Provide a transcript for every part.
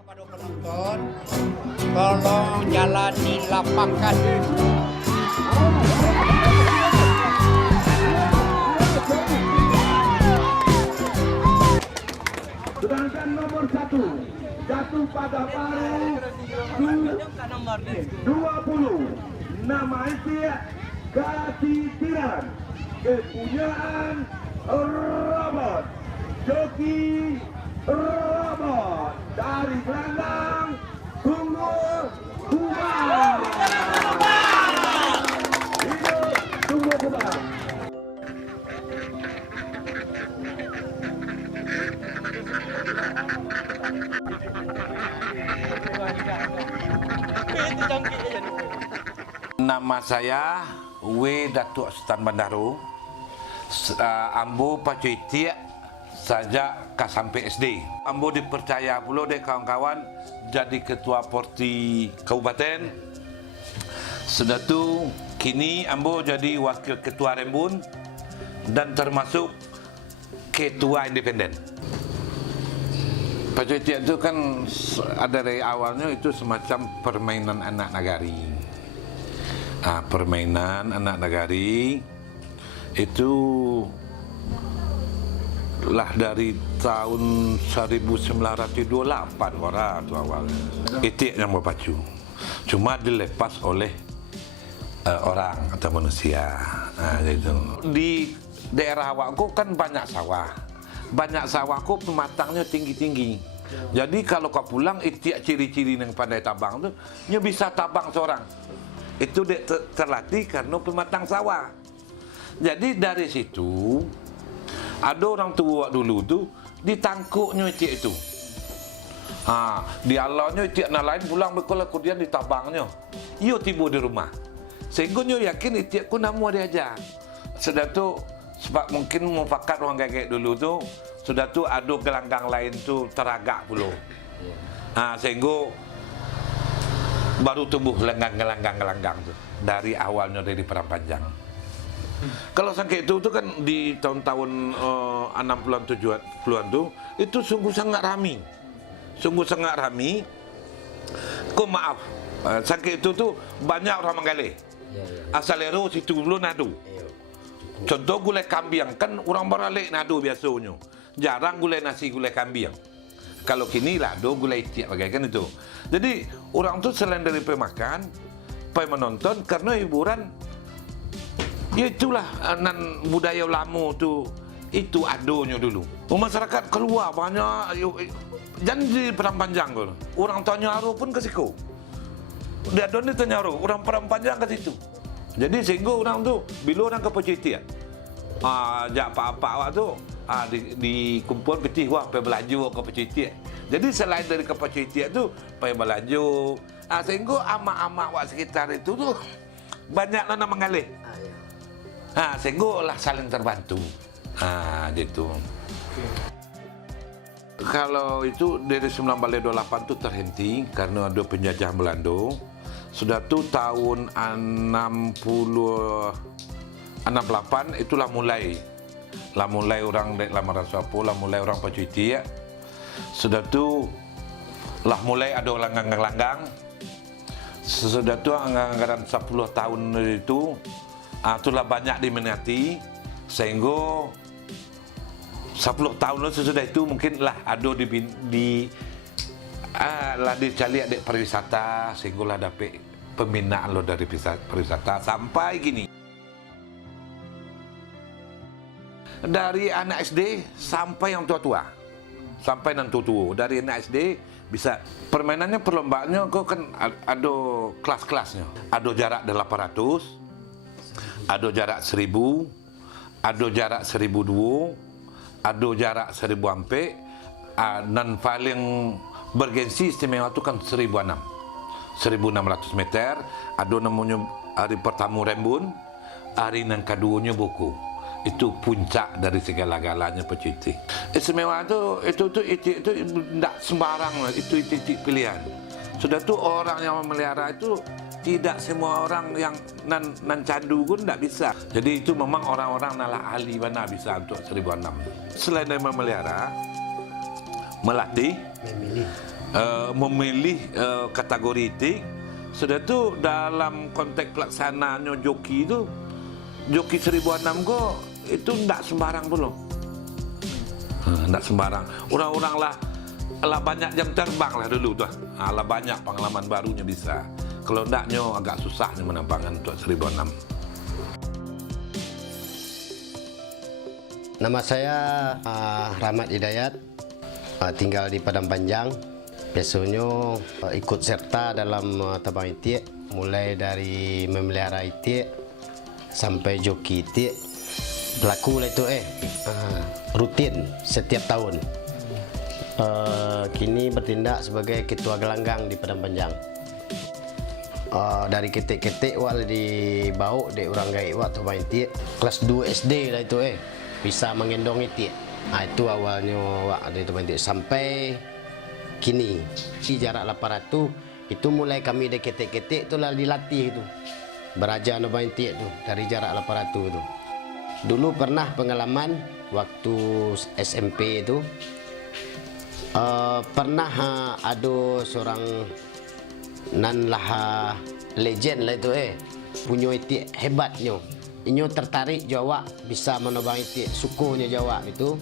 Kepada penonton, tolong jalani lapangan. Sedangkan nomor 1 jatuh pada paru 20 nama Istiak Katitiran, kepunyaan Robot, joki Robot dari Gelanggang Tunggu Kubar. Hidup Tunggu Kubar. Nama saya W. Datuk Sultan Bandaru. Ambo Pacu Itiak sejak sampai SD. Ambo dipercaya pula dek kawan-kawan jadi ketua porti kabupaten. Sudah tu kini Ambo jadi wakil ketua Rembun dan termasuk ketua independen. Pacu Itiak itu kan ada dari awalnya itu semacam permainan anak nagari. Permainan anak nagari itu lah dari tahun 1928 orang tu awalnya. Itiak yang berpacu. Cuma dilepas oleh orang atau manusia. Gitu. Di daerah awakku kan banyak sawah. Banyak sawahku pematangnya tinggi-tinggi. Jadi kalau kau pulang Itiak ciri-ciri yang pandai tabang tu, dia bisa tabang seorang. Itu dia terlatih karena pematang sawah. Jadi dari situ ada orang tua dulu tu ditangkuknya Itiak itu. Di alaunya Itiak nak lain pulang berkolah kemudian ditabangnya. Ia tiba di rumah. Sehingga dia yakin Itiak ku nama dia aja. Sudah tu sebab mungkin mufakat orang gagek dulu tu, sudah tu ada gelanggang lain tu teragak pula. Sehingga baru tumbuh gelanggang tu dari awalnya dari Perang Panjang. Kalau sangka itu kan di tahun-tahun 60-an 70-an tu itu sungguh sangat ramai. Sungguh sangat ramai. Kau maaf, sangka itu tu banyak orang menggalih. Asal ero situ dulu nadu. Contoh gulai kambing kan orang beralik nadu biasanya. Jarang gulai nasi gulai kambing. Kalau kini lah do gulai Itiak bagaikan itu. Jadi orang tu selain dari pemakan, menonton karena hiburan. Ya itulah nan budaya lama tu itu adonya dulu. Masyarakat keluar banyak janji Perang Panjang tu. Orang Tanyaro pun ke situ. Dia adon di Tanyaro, orang Perang Panjang ke situ. Jadi sehingga orang tu bila orang ke Pacu Itiak, jak pak-pak awak tu dikumpul petih wah pergi belanja ke Pacu Itiak. Jadi selain dari ke Pacu Itiak tu pergi belanja, sehingga amak-amak wak sekitar itu tu banyak nak mengalih. Sehingga lah saling terbantu. Gitu. Kalau itu dari 1928 tu terhenti karena ada penjajah Belanda. Sudah tu tahun 68 itulah mulai orang dek lamaran Swapo, lah mulai orang Pacu Itiak. Sudah tu lah mulai ada langgang-langgang. Sudah tu anggaran 10 tahun itu itulah banyak diminati sehingga 10 tahun sesudah itu mungkin lah ada lah dicari adik pariwisata sehingga lah dapat pembinaan lo dari pariwisata sampai gini. Dari anak SD sampai yang tua-tua. Sampai yang tua-tua. Dari anak SD bisa permainannya perlombaannya kok kan ada kelas-kelasnya. Ada jarak 800, ada jarak 1000, ada jarak 1002, ada jarak 1000 ampe, dan paling bergensi istimewa itu kan 1006. 1600 meter, ada namanya hari pertama Rembun, hari yang keduanya Buku. Itu puncak dari segala-galanya Pacu Itiak. Istimewa itu tidak sembarang, itu titik pilihan. Sudah tu orang yang memelihara itu tidak semua orang yang nan candu pun tidak bisa. Jadi itu memang orang-orang nalah ahli mana bisa untuk 1006. Selain dari memelihara, melatih, memilih kategori itik. Sudah tu dalam konteks pelaksanaannya joki itu, joki 1006 go itu ndak sembarang pula. Ndak sembarang. Orang-orang lah banyak jam terbang lah dulu tuh. Lah banyak pengalaman barunya bisa. Kalau ndaknya agak susahnya menambangkan untuk 1006. Nama saya Rahmat Hidayat, tinggal di Padang Panjang. Biasanya ikut serta dalam tabang itik, mulai dari memelihara itik sampai joki itik. Berlaku lah itu rutin setiap tahun. Kini bertindak sebagai ketua gelanggang di Padang Panjang. Dari ketik-ketik wak dibawa di orang gai wak tabang itik. Kelas 2 SD lah itu bisa mengendong itik. Itu awalnya wak dari tabang itik sampai kini. Jarak 800 itu mulai kami dari ketik-ketik itu lah dilatih itu. Beraja tabang itik itu dari jarak 800 itu. Dulu pernah pengalaman waktu SMP itu. Pernah ada seorang nan lah legend lah itu punya itik hebatnya. Inyo tertarik Jawa bisa menebang itik, sukunya Jawa itu.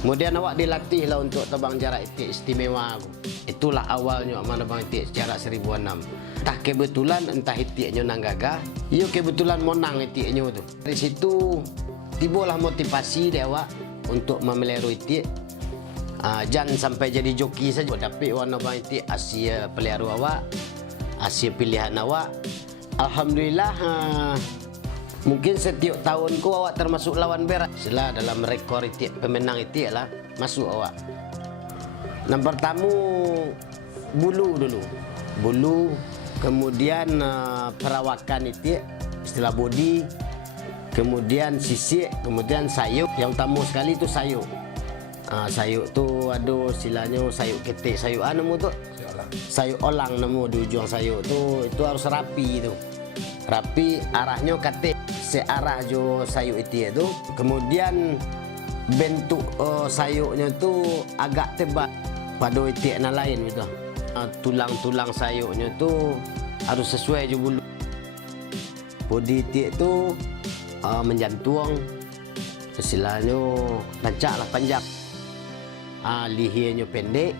Kemudian awak dilatih lah untuk tebang jarak itik istimewa. Itulah awalnya menebang itik jarak 1006. Entah kebetulan entah itiknya nang gagah, iyo kebetulan monang itiknya tu. Dari situ tibalah motivasi dia awak untuk memelihara itik. Jangan sampai jadi joki saja. Tapi warna bang itik Asia pelihara awak, Asia pilihan awak. Alhamdulillah. Mungkin setiap tahun ku awak termasuk lawan berat. Setelah dalam rekor itik pemenang itik lah masuk awak. Yang pertama bulu dulu. Bulu, kemudian perawakan itik, istilah body, kemudian sisik, kemudian sayuk. Yang utama sekali itu sayuk. Sayuk tu ada istilahnya sayuk ketik, sayuk anu tu. Sayuk olang nemu di ujung sayuk tu, itu harus rapi tu. Rapi arahnya katik searah jo sayuk itik itu. Kemudian bentuk sayuknya tu agak tebal pada itik yang lain gitu. Tulang-tulang sayuknya tu harus sesuai jo bulu. Bodi itik tu menjantung, istilahnya rancak lah panjang. Lihirnya pendek.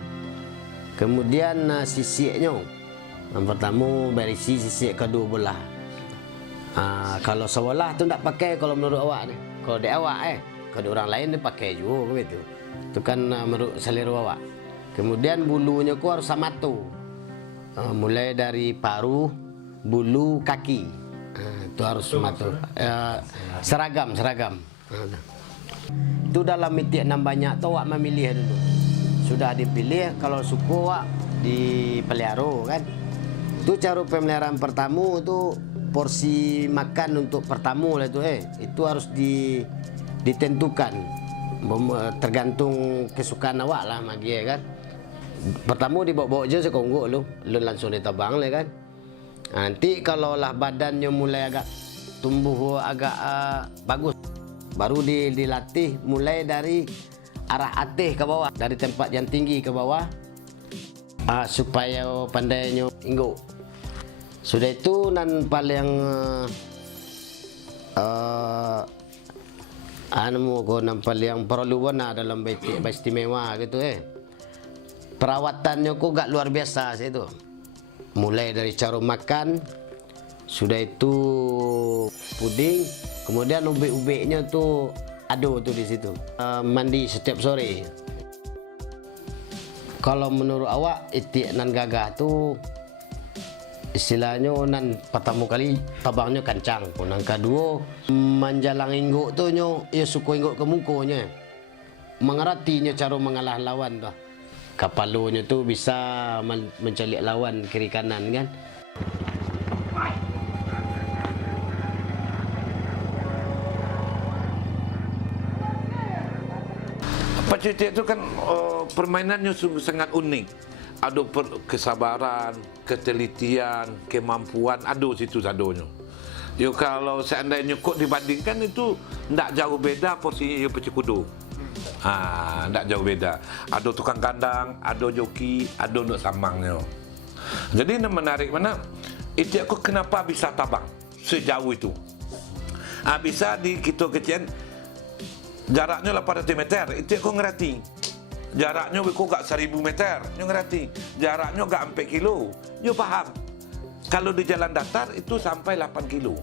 Kemudian sisiknya yang pertama berisi sisik kedua belah. Kalau sebelah tu tak pakai kalau menurut awak ni. Kalau di awak kalau orang lain dia pakai juga begitu. Itu kan menurut selera awak. Kemudian bulunya ku harus sama tu. Mulai dari paruh, bulu, kaki. Itu harus sama tu. Seragam. Itu dalam itik enam banyak tu awak memilih dulu. Sudah dipilih kalau suku awak dipelihara kan. Itu cara pemeliharaan pertama tu. Porsi makan untuk pertama lah itu itu harus ditentukan tergantung kesukaan awak lah magi kan. Pertama dibawa-bawa je sekonggok lu langsung ditabang lah kan. Nanti kalau lah badannya mulai agak tumbuh agak bagus, baru dilatih mulai dari arah atas ke bawah, dari tempat yang tinggi ke bawah, supaya pandainya ingguk. Sudah itu nan paling nan paling perlu warna dalam itik istimewa gitu Perawatannya kok gak luar biasa itu. Mulai dari cara makan, sudah itu puding, kemudian ubek-ubeknya tuh ada tuh di situ. Mandi setiap sore. Kalau menurut awak itik nan gagah tuh istilahnya nan pertama kali tabangnya kancang. Yang kedua menjalang ingguk tu ya suku ingguk ke mukanya. Mengertinya cara mengalah lawan tu. Kapalonya tu bisa mencalik lawan kiri kanan kan. Pacitik itu kan permainannya sungguh sangat unik. Ada kesabaran, ketelitian, kemampuan, ada situ sadonya. Yo kalau seandainya kok dibandingkan itu tidak jauh beda posisinya pecikudu. Tak jauh beda. Ada tukang kandang, ada joki, ada untuk sambangnya. Jadi ini menarik mana? Itu aku kenapa bisa tabang sejauh itu? Bisa di kita kecil jaraknya 800 meter. Itu aku ngerti. Jaraknya aku gak 1000 meter. Aku ngerti. Jaraknya gak 4 kilo. Aku paham. Kalau di jalan datar itu sampai 8 kilo.